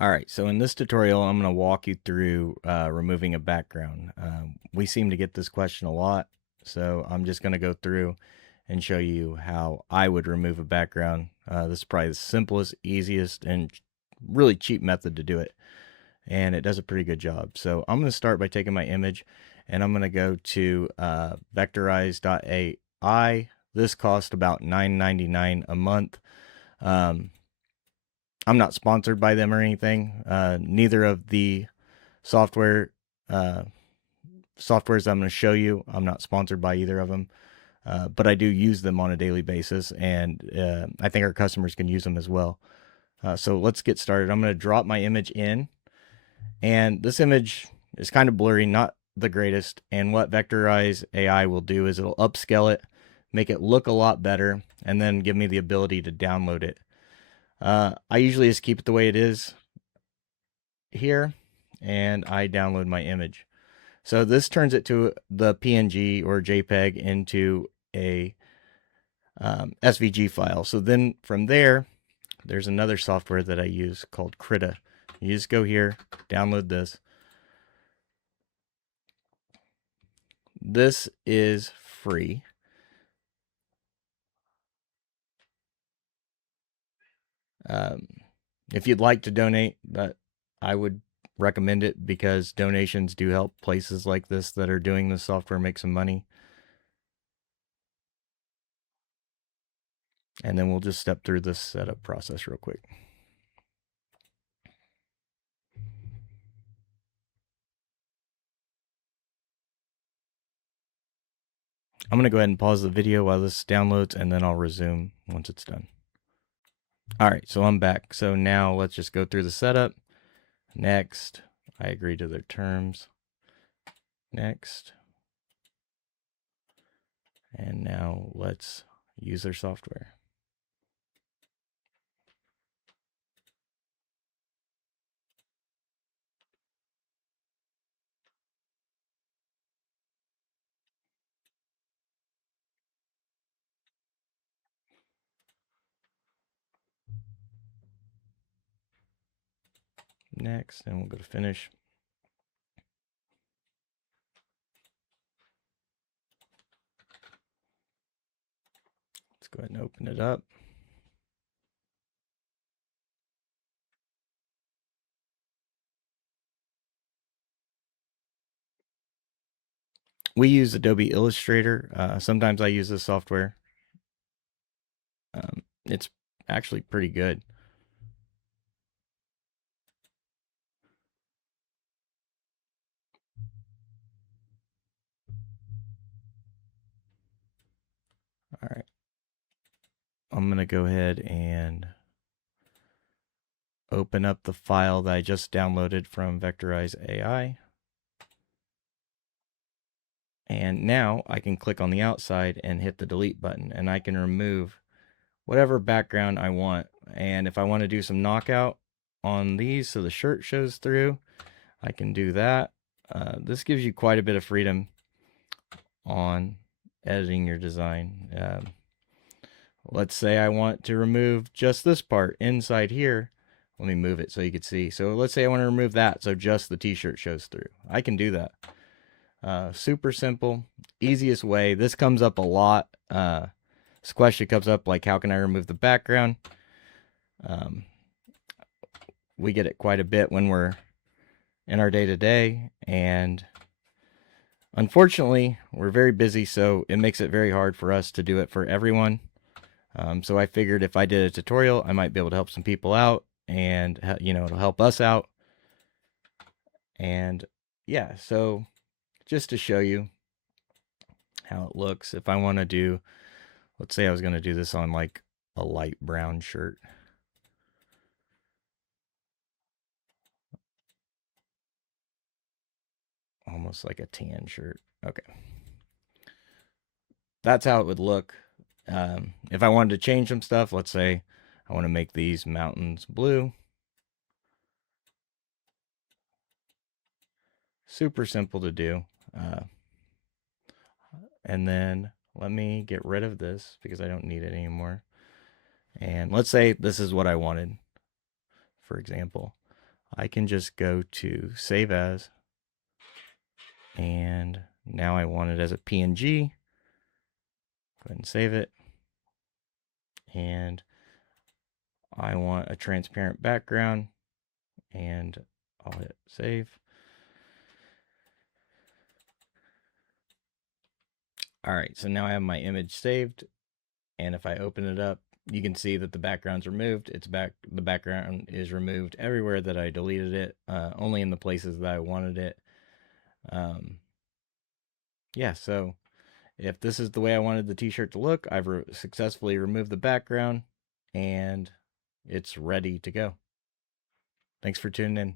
All right, so in this tutorial, I'm going to walk you through removing a background. We seem to get this question a lot, so I'm just going to go through and show you how I would remove a background. This is probably the simplest, easiest, and really cheap method to do it, and it does a pretty good job. So I'm going to start by taking my image, and I'm going to go to vectorize.ai. This costs about $9.99 a month. I'm not sponsored by them or anything. Neither of the softwares I'm going to show you, I'm not sponsored by either of them. But I do use them on a daily basis, and I think our customers can use them as well. So let's get started. I'm going to drop my image in, and this image is kind of blurry, not the greatest. And what Vectorize AI will do is it'll upscale it, make it look a lot better, and then give me the ability to download it. I usually just keep it the way it is here, and I download my image. So this turns it to the PNG or JPEG into a SVG file. So then from there, there's another software that I use called Krita. You just go here, download this. This is free. If you'd like to donate, but I would recommend it because donations do help places like this that are doing this software make some money. And then we'll just step through this setup process real quick. I'm going to go ahead and pause the video while this downloads, and then I'll resume once it's done. All right, so I'm back. So now let's just go through the setup. Next, I agree to their terms. Next. And now let's use their software. Next, and we'll go to finish. Let's go ahead and open it up. We use Adobe Illustrator. Sometimes I use this software. It's actually pretty good. All right. I'm going to go ahead and open up the file that I just downloaded from Vectorize AI. And now I can click on the outside and hit the delete button, and I can remove whatever background I want. And if I want to do some knockout on these so the shirt shows through, I can do that. This gives you quite a bit of freedom on editing your design. Let's say I want to remove just this part inside here. Let me move it so you can see. So let's say I want to remove that so just the t-shirt shows through. I can do that. Super simple, easiest way. This comes up a lot. This question comes up like, how can I remove the background? We get it quite a bit when we're in our day-to-day, and unfortunately, we're very busy, so it makes it very hard for us to do it for everyone. So I figured if I did a tutorial, I might be able to help some people out, and it'll help us out. And yeah, so just to show you how it looks, if I want to do, let's say I was going to do this on like a light brown shirt. Almost like a tan shirt. Okay. That's how it would look. If I wanted to change some stuff, let's say I want to make these mountains blue. Super simple to do. And then let me get rid of this because I don't need it anymore. And let's say this is what I wanted, for example. I can just go to Save As, and now I want it as a PNG. Go ahead and save it. And I want a transparent background, and I'll hit save. All right, so now I have my image saved, and if I open it up, you can see that the background's removed. The background is removed everywhere that I deleted it, only in the places that I wanted it. Yeah, so if this is the way I wanted the t-shirt to look, I've successfully removed the background, and it's ready to go. Thanks for tuning in.